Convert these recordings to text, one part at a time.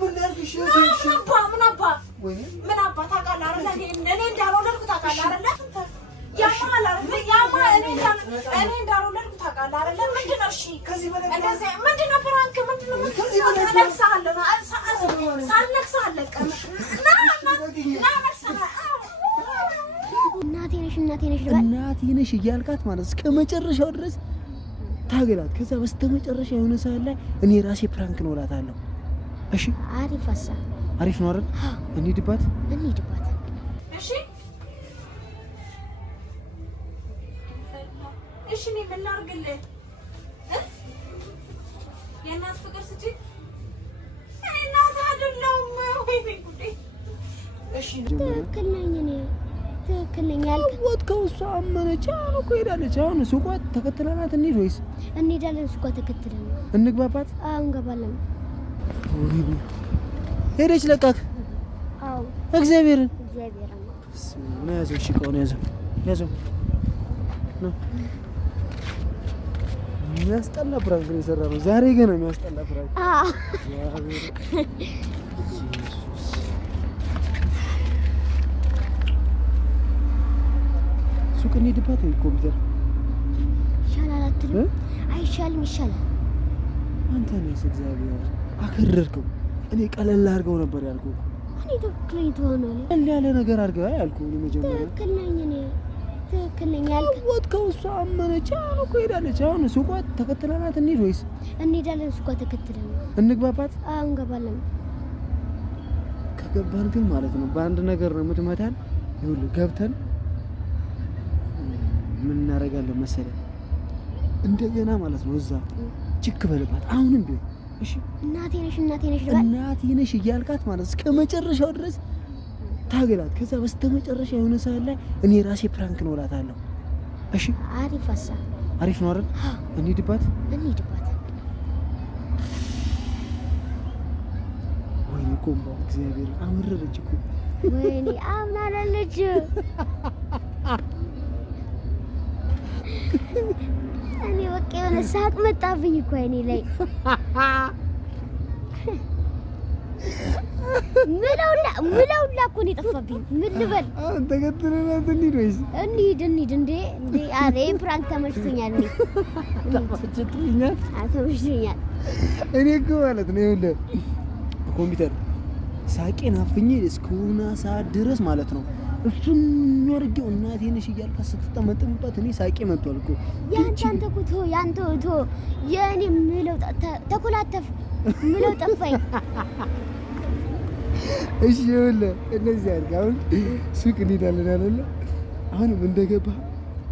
ምን ያርግሽ? ምን አባ ታውቃለህ አይደል? እኔ እንዳልወለድኩ ታውቃለህ አይደል? ያማል አይደል? እኔ እንዳልወለድኩ ታውቃለህ አይደል? ምንድነው? እሺ ከዚህ በላይ እንደዚህ ምንድነው? ፍራንክ ምንድነው? ሳልነግስህ አለቀም። እናቴ ነሽ እያልካት ማለት እስከ መጨረሻው ድረስ ታገላት። ከዛ በስተመጨረሻ የሆነ ሰዓት ላይ እኔ ራሴ ፕራንክ ነው እላታለሁ። እሺ አሪፍ ነው አይደል? እንሂድባት። እሺ እኔ ምን ላድርግልህ? የእናት ፍቅር ስጪኝ። እናት አይደለሁም ወይ ጉዴ። እሺ ትክክል ነኝ ያልከው ወጥከው እሷ አመነች። አሁን እኮ ሄዳለች። አሁን ሱቋ ተከትለናት እንሂድ ወይስ እንሄዳለን? ሱቋ ተከትለን እንግባባት። አሁን እንገባለን። ሄደች ለቃክ? አዎ እግዚአብሔርን ነው ያዘው። እሺ ቆይ ያዘው ነው። የሚያስጠላ ፕራንክ ነው የሰራነው ዛሬ። ገና የሚያስጠላ ፕራንክ። ሱቅ እንሂድባት። ኮምፒውተር ይሻላል አትልም? አይሻልም? ይሻላል። አንተ ነህ እግዚአብሔር አከረርከው። እኔ ቀለል አድርገው ነበር ያልኩህ። እኔ ትክክል ትሆናለህ ያለ ነገር አድርገህ ያልኩህ እኔ መጀመሪያ ትክክል ነኝ ያልከው ወጥከው እሷ አመነች። አሁን እኮ ሄዳለች። አሁን ሱቋ ተከትለናት እንሂድ ወይስ እንሄዳለን? ሱቋ ተከትለን እንግባባት። አሁን እንገባለን። ከገባን ግን ማለት ነው በአንድ ነገር ነው የምትመታን። ይኸውልህ ገብተን ምን እናደርጋለን መሰለህ? እንደገና ማለት ነው እዛ ችክ በልባት አሁንም ቢሆን እሺ። እናቴ ነሽ እያልካት ማለት እስከ መጨረሻው ድረስ ታገላት። ከዛ በስተመጨረሻ የሆነ ሰዓት ላይ እኔ ራሴ ፕራንክ ነው እላታለሁ። እሺ አሪፍ ነው አይደል? እንሂድባት። ወይኔ ኮምባ እግዚአብሔር አመረረች እኮ። ወይኔ አምናለች። እኔ በቃ የሆነ ሳቅ መጣብኝ እኮ እኔ ላይ ምለውላ እኮ ነው የጠፋብኝ። ምን ልበል? አሁን ተከትለናት እንሂድ ወይስ እንሂድ? እንዴ አሬ ፕራንክ ተመችቶኛል። ተመችቶኛል። እኔ እኮ ማለት ነው ይኸውልህ ኮምፒውተር ሳቄን አፍኜ እስከሆነ ሰዓት ድረስ ማለት ነው እሱን የሚያደርገው እናቴ ነሽ እያልካ ስትጠመጥምባት እኔ ሳቄ መጥቷል እኮ። ያንተ የእኔ ምለው ተኮላተፍ ምለው ጠፋኝ። እሺ ይኸውልህ እነዚህ አድርግ። አሁን ሱቅ እንሄዳለን አይደለ? አሁንም እንደገባህ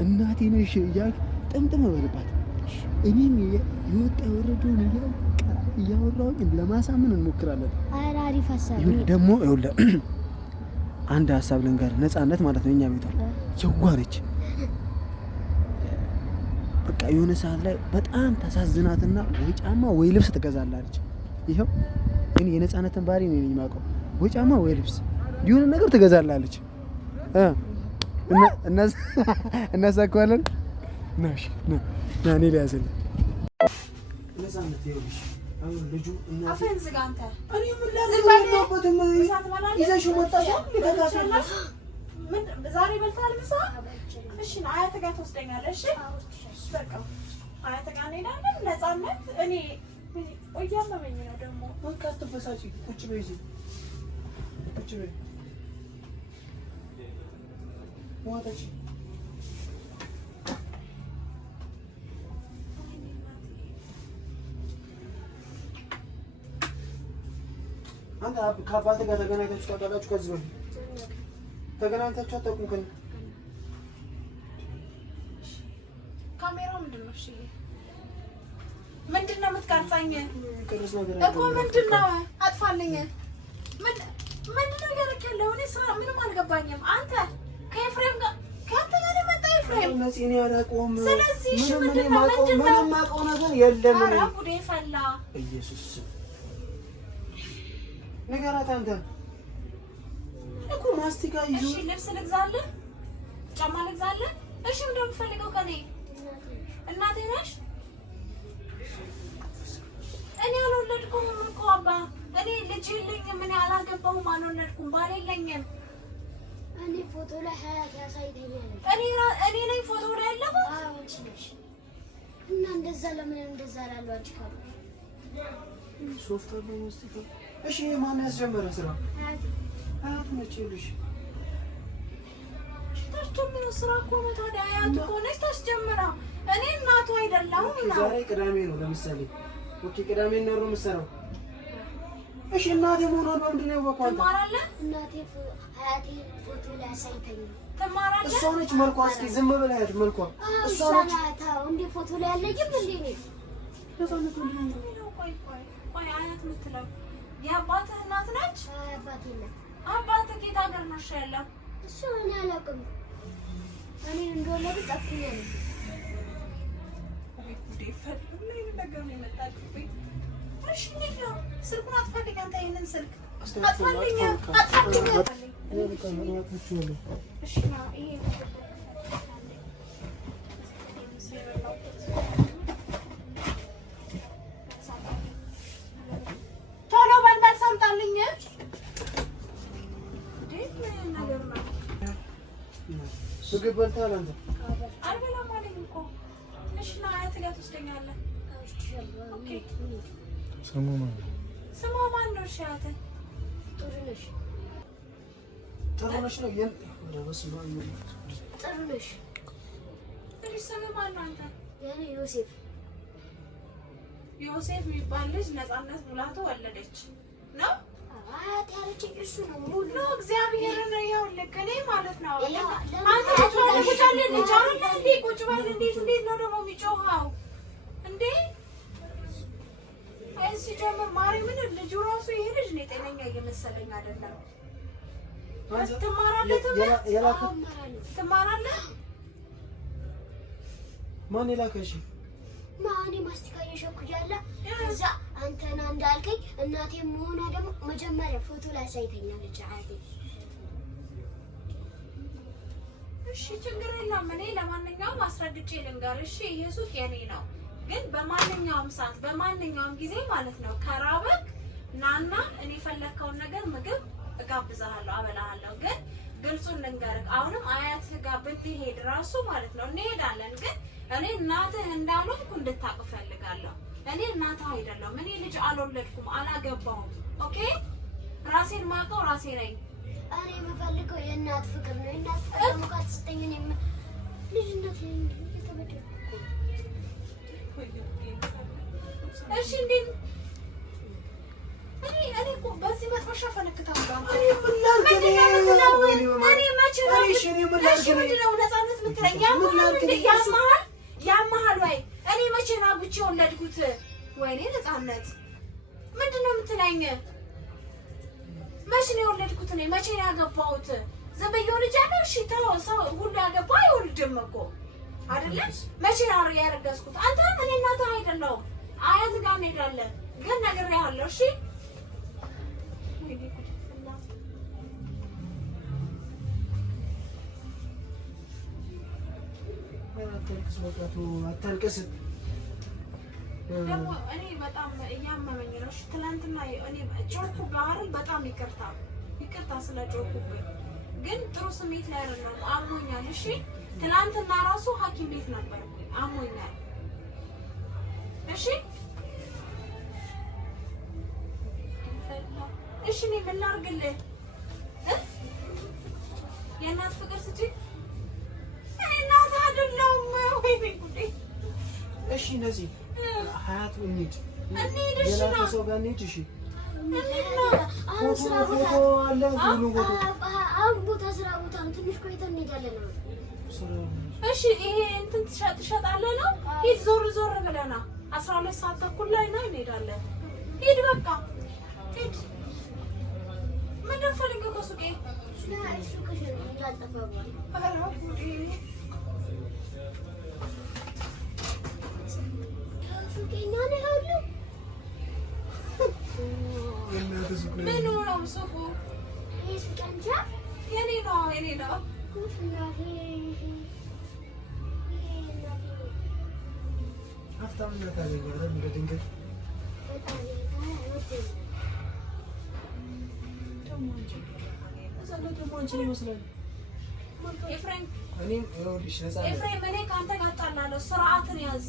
እናቴ ነሽ እያልክ ጥምጥም በልባት። እኔም የወጣ የወረደውን እያወራሁኝ ለማሳመን እንሞክራለን። ኧረ አሪፍ ሀሳብ ደግሞ ይኸውልህ አንድ ሀሳብ ልንገርህ። ነፃነት ማለት ነው እኛ ቤቷ የዋነች። በቃ የሆነ ሰዓት ላይ በጣም ታሳዝናትና ወይ ጫማ ወይ ልብስ ትገዛላለች። ይኸው ግን የነፃነትን ባህሪ ነው የማውቀው። ወይ ጫማ ወይ ልብስ የሆነ ነገር ትገዛላለች። እናሳካዋለን። ናሽ ና እኔ ልያዝልህ። ነፃነት ይኸውልሽ አሁን ልጁ አፈን ዝጋ አንተ። እኔ ምን ላድርግበትም ይዘሽው መጣሽ። ምን ዛሬ በልተሃል ምሳ? እሺ ነው አያትህ ጋር ትወስደኛለህ? እሺ በቃ አያትህ ጋር እንሄዳለን። ነፃነት እኔ እያመመኝ ነው ደግሞ። በቃ አትበሳጪ። ቁጭ በይ እዚህ ቁጭ በይ። ሞተች። አንተ ከአባትህ ጋር ተገናኝታችሁ ታውቃላችሁ? ከዚህ በፊት ተገናኝታችሁ አታውቁም? ከእኔ ካሜራው ምንድን ነው? እሺ ምንድን ነው የምትቀርጸኝ እኮ? ምንድን ነው? አጥፋልኝ። ምንድን ነው እያደረክ ያለው? እኔ ስራ ምንም አልገባኝም። አንተ ከኤፍሬም ጋር ከአንተ ጋር የመጣ ኤፍሬም ነፂ፣ እኔ አላውቀውም። ስለዚህ እሺ ምንድን ነው? ምንም የማውቀው ነገር የለም። ኧረ ጉዴ ፈላ። ኢየሱስ ንገራት። አንተ እኮ ማስቲካ ይዞ እሺ ልብስ ልግዛልህ? ጫማ ልግዛልህ? እሺ ምንድን ነው የምትፈልገው ከእኔ? እናቴ ነሽ? እኔ አልወለድኩም እኮ አባ። እኔ ልጅ የለኝም። ምን አላገባሁም፣ አልወለድኩም፣ ባል የለኝም። እኔ ፎቶ ላይ ሀያት ያሳይተኛል። እኔ ነኝ ፎቶ ላይ ያለው? አዎ አንቺ ነሽ። እና እንደዛ ለምን እንደዛ ላሉ አንቺ ካሉ ሶፍት አለ መስጠት። እሺ ማን ያስጀመረ ስራ? ሀያት ነች ይልሽ። ታስጀምረው ስራ እኮ ነው። ታዲያ ሀያት እኮ ነች ታስጀምረው። እኔ እናቱ አይደለሁም ነው። ዛሬ ቅዳሜ ነው ለምሳሌ። ኦኬ ቅዳሜ ነው የምትሰራው። እሺ እናቴ መሆኗን በምንድን ነው ያወቀው? ትማራለህ? እናቴ ሀያቴ ፎቶ ላይ ያሳይተኛል። ትማራለህ? እሷ ነች መልኳ። እስኪ ዝም ብለህ ያት መልኳ እሷ ናት። እንዴ ፎቶ ላይ ያለኝም እንዴ ነኝ? ለዛነት ወንድ ነው። ቆይ አያት የምትለው የአባትህ እናት ነች? አባቴ ናት። አባትህ የት ሀገር ነው ያለው? እሱ እኔ አላውቅም። እኔ እንደወለዱ ጠፍቶኛል። እሺ እንዴት ነው? ስልኩን አትፈልግ አንተ። ይሄንን ስልክ ቶሎ በል መልስ አምጣልኝ። ምግብ በልተሃል አንተ? አልበላም አለኝ እኮ። እሺ ና አያት ጋር ትወስደኛለህ። ስሟ ማን ነው? እሺ አያት ጥሩነሽ። ጥሩነሽ ነው የት? ጥሩነሽ። እሺ ስምህ ማን ነው አንተ? የኔ ዮሴፍ። ዮሴፍ የሚባል ልጅ ነፃነት ሙላቱ ወለደች ነው? አያት ያለችኝ እሱ ነው። ሙሉ ነው እግዚአብሔርን ነው። ይኸውልህ እኔ ማለት ነው አንተ ቁጭ በል ልጅ አለ እንዴ? ቁጭ በል። እንዴት ነው ደግሞ የሚጮኸው እንዴ? አይ ሲጀምር ማርያምን ልጁ ራሱ ይሄ ልጅ ነው ጤነኛ እየመሰለኝ አይደለም። ትማራለህ? ትማራለህ? ማን የላከሽ? ማን ማስቲካ እየሸኩ እያለ እዛ አንተና እንዳልከኝ እናቴ መሆኗ ደግሞ መጀመሪያ ፎቶ ላይ አሳይተኛለች አያቴ። እሺ ችግር የለም። እኔ ለማንኛውም አስረግጬ ልንገር። እሺ ይሄ ሱቅ የኔ ነው፣ ግን በማንኛውም ሰዓት በማንኛውም ጊዜ ማለት ነው ከራበክ ናና እኔ የፈለግከውን ነገር ምግብ እጋብዝሃለሁ፣ አበላሃለሁ። ግን ግልጹን ልንገርህ፣ አሁንም አያትህ ጋር ብትሄድ ራሱ ማለት ነው እንሄዳለን፣ ግን እኔ እናትህ እንዳልሆንኩ እንድታውቅ እፈልጋለሁ። እኔ እናትህ አይደለሁም። እኔ ልጅ አልወለድኩም፣ አላገባሁም። ኦኬ ራሴን ማውቀው ራሴ ነኝ። እኔ የምፈልገው የእናት ፍቅር ነው። የእናት ፍቅር ደግሞ ካልተሰጠኝ እኔ ልጅነት እየተበደልኩ። እሺ እንዴት እኔ እኮ በዚህ መጥበሻ ፈነክታለሁ። እኔ መቼ ነው ነፃነት የምትለኝ? ያመሃል ወይ? እኔ መቼ ነው አግብቼ የወለድኩት? ወይኔ ነፃነት ምንድን ነው የምትለኝ? መቼ ነው የወለድኩት? እኔ መቼ ነው ያገባሁት? ዝም ብዬ ወልጃለሁ? እሺ ተው፣ ሰው ሁሉ ያገባ አይወልድም እኮ አይደለም። መቼ ነው ያረገዝኩት? አንተም እኔ እናትህ አይደለሁም። አያት ጋር እንሄዳለን፣ ግን ነግሬሃለሁ። እሺ አታልቅስ። ደግሞ እኔ በጣም እያመመኝ ነው። እሺ ትናንትና እኔ ጮኩብህ አይደል? በጣም ይቅርታ ስለ ጮኩብህ፣ ግን ጥሩ ስሜት ላይ አይደለም። አሞኛል። እሺ ትናንትና ራሱ ሐኪም ቤት ነበርኩኝ፣ አሞኛል። እሺ እሺ እኔ ምን ላድርግልህ? የእናት ፍቅር ስጪኝ። እኔ እናት አይደለሁም። ወይኔ ጉዴ። እሺ እነዚህ ሀያት እንሂድ፣ እሺ ሌላ ነው ሰው ጋር እንሂድ። እሺ አሁን ስራ ቦታ አለ፣ ሁሉ ቦታ አሁን ቦታ ስራ ቦታ ነው። ትንሽ ቆይተን እንሄዳለን ነው። እሺ ይሄ እንትን ትሸጣለህ ነው? ሂድ ዞር ብለና 12 ሰዓት ተኩል ላይ ነው እንሄዳለን። ሂድ በቃ ሂድ። ምንድን ነው ፈልገው ከሱቄ? እሱ ከሸነ እንዳልጠፋባል። ኧረ ጉዴ። ሱቄኛ ነው ያለው። ምን ነው ሱቁ? ይሄ ሱቅ አንቺ? የኔ ነው ሀብታምነት አገኘ አይደል? እንደ ድንገት እዛ ላይ ደግሞ አንቺ ይመስላል ኤፍሬም እኔም ይኸውልሽ ነፃ ኤፍሬም እኔ ካንተ ጋር ጣላለሁ። ስርዓትን ያዝ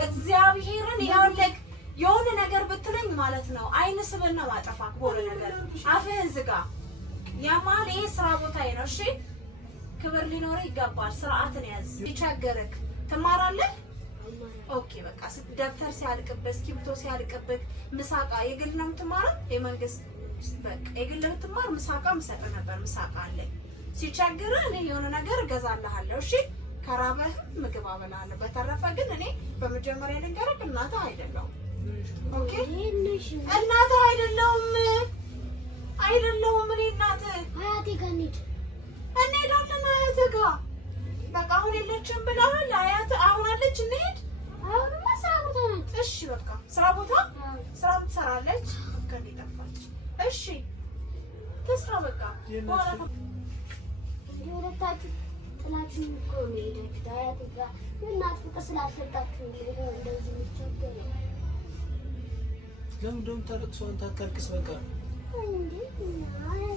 እግዚአብሔርን ያውልክ የሆነ ነገር ብትለኝ ማለት ነው አይን ስብን ነው ማጠፋክ በሆነ ነገር አፍህን ዝጋ። ያማል ይሄ ስራ ቦታዬ ነው። እሺ ክብር ሊኖር ይገባል። ስርዓትን ያዝ። ይቸገርክ ትማራለህ። ኦኬ በቃ ደብተር ሲያልቅብህ እስክሪብቶ ሲያልቅብህ ምሳቃ የግል ነው የምትማረው የመንግስት በቃ የግል ብትማር ምሳቃ ምሰጥ ነበር። ምሳቃ አለኝ ሲቸግርህ እኔ የሆነ ነገር እገዛልሃለሁ። እሺ ከራበህ ምግብ አበላለሁ። በተረፈ ግን እኔ በመጀመሪያ ልንገርህ እናትህ አይደለሁም። ኦኬ እናትህ አይደለሁም እኔ እናትህ አያቴ ጋር እንሄዳለን። አያትህ ጋር በቃ አሁን የለችም ብለሃል። አያትህ አሁን አለች እንሂድ። አሁንማ ስራ ቦታ ናት። እሺ በቃ ስራ ቦታ ስራ ትሰራለች። በቃ ጠፋች። እሺ ተስራ በቃ ሁለታችሁ ጥላችሁ እኮ ነው የሄዳችሁት አያቴ ጋር። እናት ፍቅር ስላልሰጣችሁ እንደዚህ የሚቸገር ለምን እንደምታለቅሰው አንተ አታልቅስ። በቃ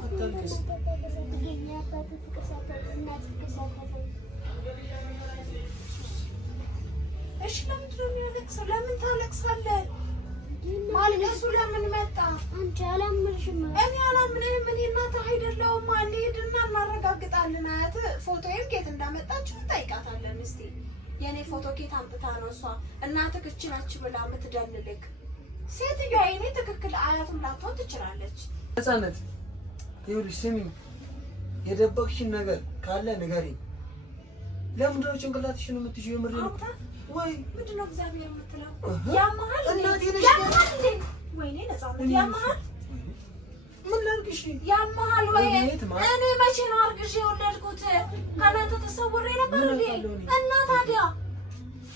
አታልቅስ። እሺ ለምንድን ነው የሚያለቅሰው? ለምን ታለቅሳለህ? ማልቀሱ ለምን መጣ? አንቺ አላምንሽም። እኔ አላምንህም። እኔ እናትህ አይደለሁም። እንሂድና እናረጋግጣለን። አያትህ ፎቶዬን ኬት እንዳመጣችሁ እንጠይቃታለን። እስኪ የእኔ ፎቶ ኬት አምጥታ ነው እሷ እናትህ እቺ ናች ብላ የምትደልልክ? ሴትዮዋ የእኔ ትክክል አያትም ላትሆን ትችላለች። ነፃነት ይኸውልሽ ስሚኝ፣ የደበቅሽን ነገር ካለ ንገሪኝ። ለምንድን ነው ጭንቅላትሽን የምትይው? የምር ነው ወይ ምንድን ነው እግዚአብሔር የምትለው? ያማሃል እናቴ ነሽ። ወይኔ ነፃነት ያማሃል። ምን ላድርግሽ? ያማሃል ወይ? እኔ መቼ ነው አርግሽ የወለድኩት? ከእናንተ ተሰውሬ ነበር እንዴ? እና ታዲያ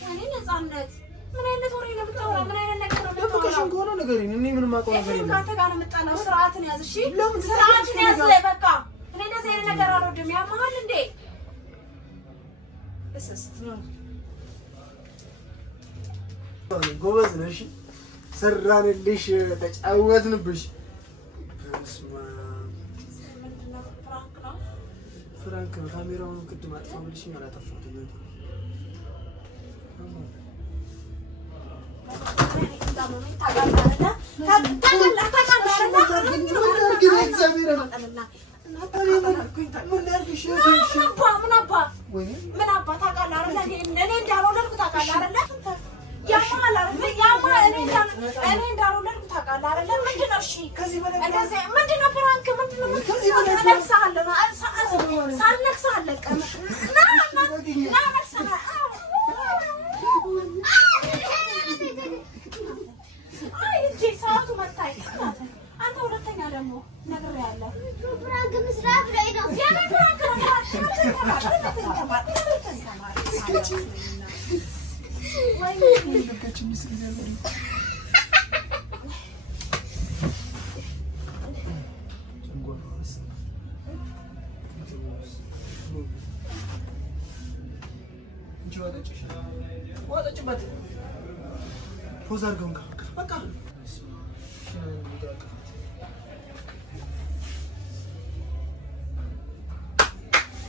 እኔ ነፃነት ምን አይነት ወሬ ነው የምታወራው? ምን አይነት ነገር ነው የምታወራው? ደብቀሽን ከሆነ ንገሪኝ። እኔ ምንም አውቀው ነገር የለም። ከአንተ ጋር ነው የምጣለው። ስርዓትን ያዝ እሺ። ስርዓትን ያዝ በቃ። እኔ እንደዚህ አይነት ነገር አልወድም። ያማሃል እንዴ? ጎበዝ ነሽ። ሰራንልሽ፣ ተጫወትንብሽ። ፍራንክ ነው። ካሜራውን ቅድም አጥፋው ብልሽኝ አላጠፋሁትም። ምን አባ ታውቃለህ አይደለ? እኔ እንዳልወለድኩ ታውቃለህ አይደለ? ያማል አይደለ? እኔ እንዳልወለድኩ ታውቃለህ አይደለ? ምንድን ነው? እሺ እንደዚህ ምንድን ነው? ፍራንክ ምንድን ነው? ሳልነግስህ አልለቅም። ሰዓቱ መታኝ። አንተ ሁለተኛ ደግሞ ነግሬሃለሁ። ፍራንክ ምስራት ላይ ነው። ፖዝ አድርገው በቃ